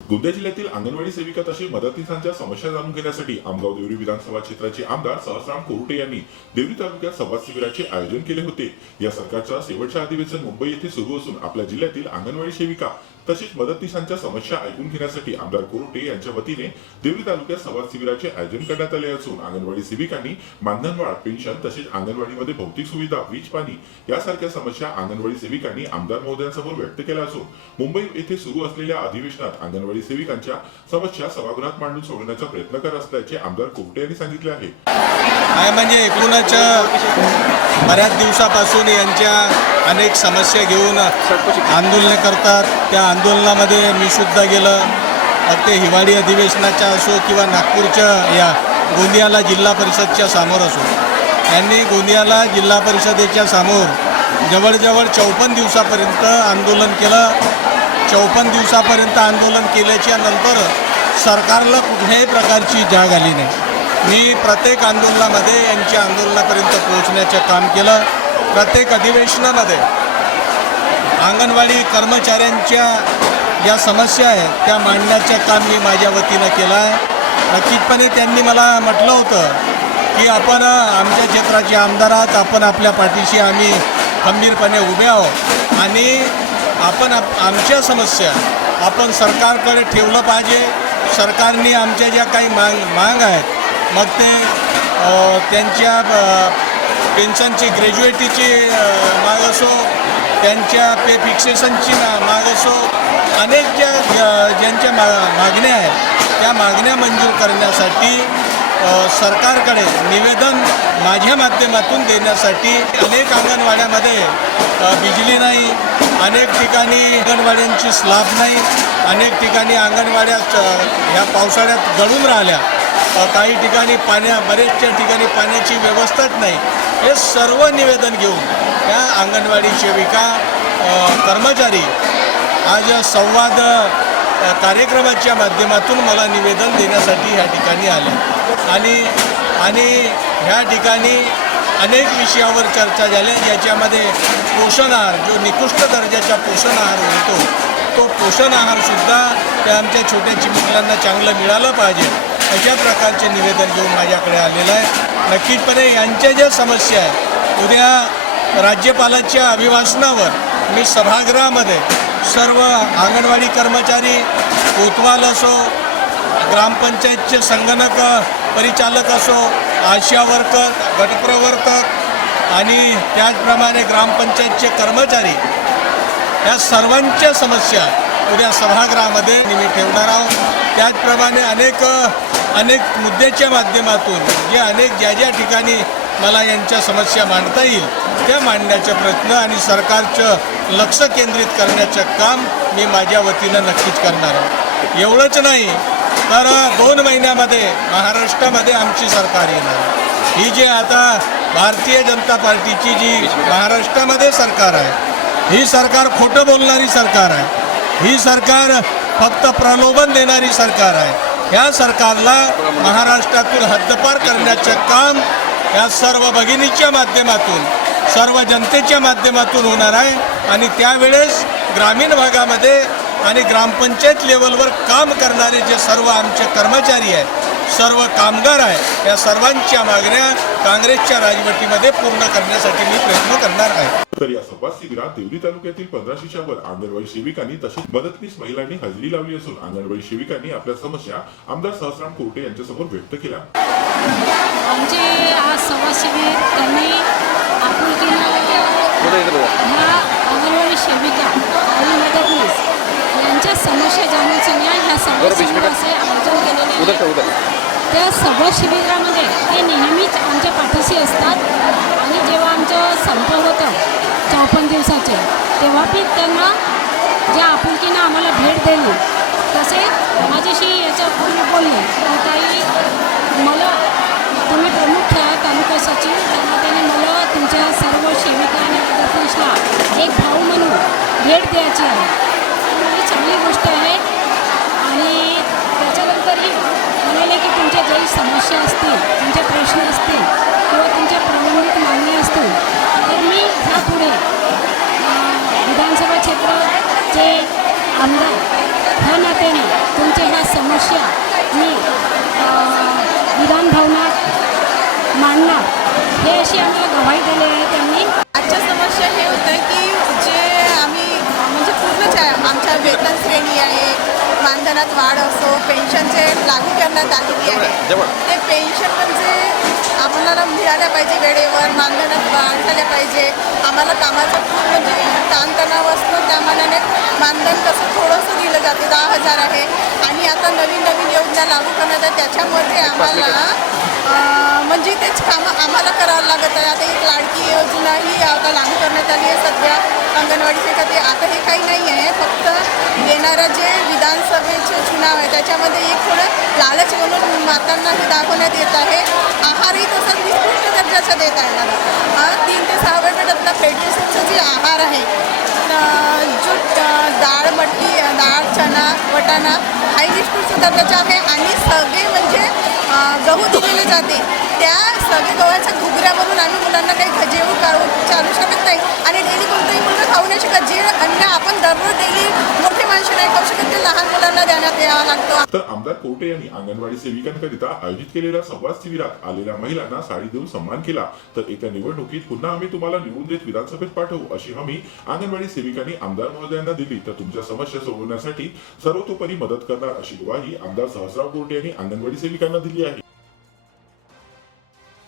गोंदिया जिल्ह्यातील अंगणवाडी सेविका तशी मदतनीसांच्या समस्या जाणून घेण्यासाठी आमगाव देवरी विधानसभा क्षेत्राचे आमदार सहसराम कोरटे यांनी देवरी तालुक्यात संवाद शिबिराचे आयोजन केले होते. या सरकारच्या शेवटच्या अधिवेशन मुंबई येथे सुरू असून आपल्या जिल्ह्यातील अंगणवाडी सेविका तसेच मदतनीसांच्या समस्या ऐकून घेण्यासाठी आमदार कोरटे यांच्या वतीने देवळी तालुक्यात संवाद शिबिराचे आयोजन करण्यात आले असून अंगणवाडी सेविकांनी मानधनवाढ पेन्शन तसेच अंगणवाडीमध्ये भौतिक सुविधा वीज पाणी यासारख्या समस्या अंगणवाडी सेविकांनी आमदार महोदयांसमोर व्यक्त केल्या असून मुंबई येथे सुरू असलेल्या अधिवेशनात अंगणवाडी सेविकांच्या समस्या सभागृहात मांडून सोडवण्याचा प्रयत्न करत असल्याचे आमदार कोरटे यांनी सांगितले आहे. म्हणजे एकूणच बऱ्याच दिवसापासून यांच्या अनेक समस्या घेऊन आंदोलने करतात. त्या आंदोलनामध्ये मी सुद्धा गेलं. मग ते हिवाळी अधिवेशनाच्या असो किंवा नागपूरच्या या गोंदियाला जिल्हा परिषदच्या समोर असो यांनी गोंदियाला जिल्हा परिषदेच्या समोर जवळजवळ चौपन्न दिवसापर्यंत आंदोलन केलं. चौपन्न दिवसापर्यंत आंदोलन केल्याच्यानंतर सरकारला कुठल्याही प्रकारची जाग आली नाही. मी प्रत्येक आंदोलनामध्ये यांच्या आंदोलनापर्यंत पोहोचण्याचं काम केलं. प्रत्येक अधिवेशनामध्ये अंगणवाडी कर्मचाऱ्यांच्या ज्या समस्या आहेत त्या मांडण्याचं काम मी माझ्या वतीनं केलं. आहे नक्कीचपणे त्यांनी मला म्हटलं होतं की आपण आमच्या क्षेत्राचे आमदार आहात आपण आपल्या पाठीशी आम्ही खंबीरपणे उभे आहोत. आणि आपण आप आमच्या समस्या आपण सरकारकडे ठेवलं पाहिजे. सरकारने आमच्या ज्या काही मांग मांग आहेत मग ते त्यांच्या पेन्शनची ग्रॅज्युएटीची माग असो त्यांच्या पे फिक्सेशनची मा- माग असो अनेक ज्या ज्यांच्या मा मागण्या आहेत त्या मागण्या मंजूर करण्यासाठी सरकारकडे निवेदन माझ्या माध्यमातून देण्यासाठी अनेक अंगणवाड्यामध्ये बिजली नाही अनेक ठिकाणी अंगणवाड्यांची स्लाब नाही अनेक ठिकाणी अंगणवाड्यात ह्या पावसाळ्यात गळून राहिल्या. काही ठिकाणी पाण्या बरेचशा ठिकाणी पाण्याची व्यवस्थाच नाही. हे सर्व निवेदन घेऊन त्या अंगणवाडी सेविका कर्मचारी आज संवाद कार्यक्रमाच्या माध्यमातून मला निवेदन देण्यासाठी ह्या ठिकाणी आले. आणि आणि ह्या ठिकाणी अनेक विषयावर चर्चा झाल्या ज्याच्यामध्ये पोषण आहार जो निकृष्ट दर्जाचा पोषण आहार होतो तो पोषण आहारसुद्धा त्या आमच्या छोट्या चिमुकल्यांना चांगलं मिळालं पाहिजे. अशा प्रकारचे निवेदन घेऊन माझ्याकडे आलेलं आहे. नक्कीचपणे यांच्या ज्या समस्या आहेत उद्या राज्यपालाच्या अभिभाषणावर मी सभागृहामध्ये सर्व अंगणवाडी कर्मचारी कोतवाल असो ग्रामपंचायतचे संगणक परिचालक असो आशा वर्कर गटप्रवर्तक आणि त्याचप्रमाणे ग्रामपंचायतचे कर्मचारी या सर्वांच्या समस्या उद्या सभागृहामध्ये मी ठेवणार आहोत. त्याचप्रमाणे अनेक अनेक मुद्द्याच्या माध्यमातून जे अनेक ज्या ज्या ठिकाणी मला यांच्या समस्या मांडता येईल त्या मांडण्याचा प्रयत्न आणि सरकारचं लक्ष केंद्रित करण्याचं काम मी माझ्या वतीनं नक्कीच करणार आहे. एवढंच नाही तर दोन महिन्यामध्ये महाराष्ट्रामध्ये आमची सरकार येणार ही जी आता भारतीय जनता पार्टीची जी महाराष्ट्रामध्ये सरकार आहे ही सरकार खोटं बोलणारी सरकार आहे ही सरकार फक्त प्रलोभन देणारी सरकार आहे. ह्या सरकारला महाराष्ट्रातील हद्दपार करण्याचं काम या सर्व भगिनीच्या माध्यमातून सर्व जनतेच्या माध्यमातून होणार आहे. आणि त्यावेळेस ग्रामीण भागामध्ये आणि ग्रामपंचायत लेवलवर काम करणारे जे सर्व आमचे कर्मचारी आहेत सर्व कामगार आहेत या सर्वांच्या मागण्या काँग्रेसच्या राजवटीमध्ये पूर्ण करण्यासाठी मी प्रयत्न करणार आहे. तर या संवाद शिबिरात देवरी तालुक्यातील पंधराशेच्या वर अंगणवाडी सेविकांनी तसेच मदतनीस महिलांनी हजेरी लावली असून अंगणवाडी सेविकांनी आपल्या समस्या आमदार सहस्राम कोरटे यांच्यासमोर व्यक्त केल्या. आमचे शिबिर त्यांनी अंगणवाडी सेविका आणि मदतनीस यांच्या समस्या जाणून ह्या सव्वा शिबिराचे आयोजन केलेले त्या सव्वा शिबिरामध्ये ते नेहमीच आमच्या पाठीशी असतात आणि जेव्हा आमचं संप होतं चौपन्न दिवसाचे तेव्हा बी त्यांना ज्या आपुलकीनं आम्हाला भेट दिली. तसेच माझ्याशी याच्या पूर्ण बोलले. की ताई मला तुम्ही प्रमुख ठेवा तालुका सचिव. त्यांना त्याने मला तुमच्या सर्व सेविका आणि मदतनीसला एक भाऊ म्हणून भेट द्यायची आहे. ही चांगली गोष्ट आहे. आणि त्याच्यानंतरही म्हणाले की तुमच्या काही समस्या असतील आमदार ह्या नात्याने तुमच्या ह्या समस्या मी विधानभवनात मांडणार. हे अशी आम्हाला गवाही दिली आहे त्यांनी. आजच्या समस्या हे होतं की जे आम्ही म्हणजे पूर्ण आमच्या वेतन श्रेणी आहे मानधनात वाढ असो पेन्शनचे लागू करण्यात आलेली आहे. ते पेन्शन म्हणजे आम्हाला मिळाल्या पाहिजे वेळेवर मानधनात वाढ झाल्या पाहिजे. आम्हाला कामाचा खूप म्हणजे ताणतणाव असतो त्या मानाने मानधन कसं थोडंसं दिलं जातं दहा हजार आहे. आणि आता नवीन नवीन योजना लागू करण्यात आहे त्याच्यामध्ये आम्हाला म्हणजे तेच कामं आम्हाला करावं लागत आहे. आता एक लाडकी योजना ही आता लागू करण्यात आली आहे सध्या अंगणवाडी सेविका आता हे काही नाही आहे फक्त येणारं जे विधानसभेचे चुनाव आहे त्याच्यामध्ये एक थोडं लालच म्हणून मातांना हे दाखवण्यात येत आहे. आहारही तसंच निकृष्ट दर्जाचा देत आहे मला तीन ते सहा वेळातला फेडरेशनचा जे आहार आहे अं, जो डाळ मटकी डाळ चणा वटाणा हाय निकृष्ट दर्जाचा आहे. आणि सगळे म्हणजे गहू दिलेले जाते. त्या सगळे गव्हाच्या घुगऱ्यावरून आम्ही मुलांना काही खजेऊ काढू चालू शकत नाही. आणि डेली कोणतंही मुलगा खाऊ नाही शकत जे अन्न आपण दररोज डेली मोठे माणसं नाही खाऊ शकत ते लहान तर आमदार कोटे यांनी अंगणवाडी सेविकांकरिता आयोजित केलेल्या संवाद शिबिरात आलेल्या महिलांना साडी देऊन सन्मान केला. तर येत्या निवडणुकीत पुन्हा आम्ही तुम्हाला निवडून देत विधानसभेत पाठवू अशी हमी अंगणवाडी सेविकांनी आमदार महोदयांना दिली. तर तुमच्या समस्या सोडवण्यासाठी सर्वतोपरी मदत करणार अशी ग्वाही आमदार सहस्राव कोटे यांनी अंगणवाडी सेविकांना दिली आहे.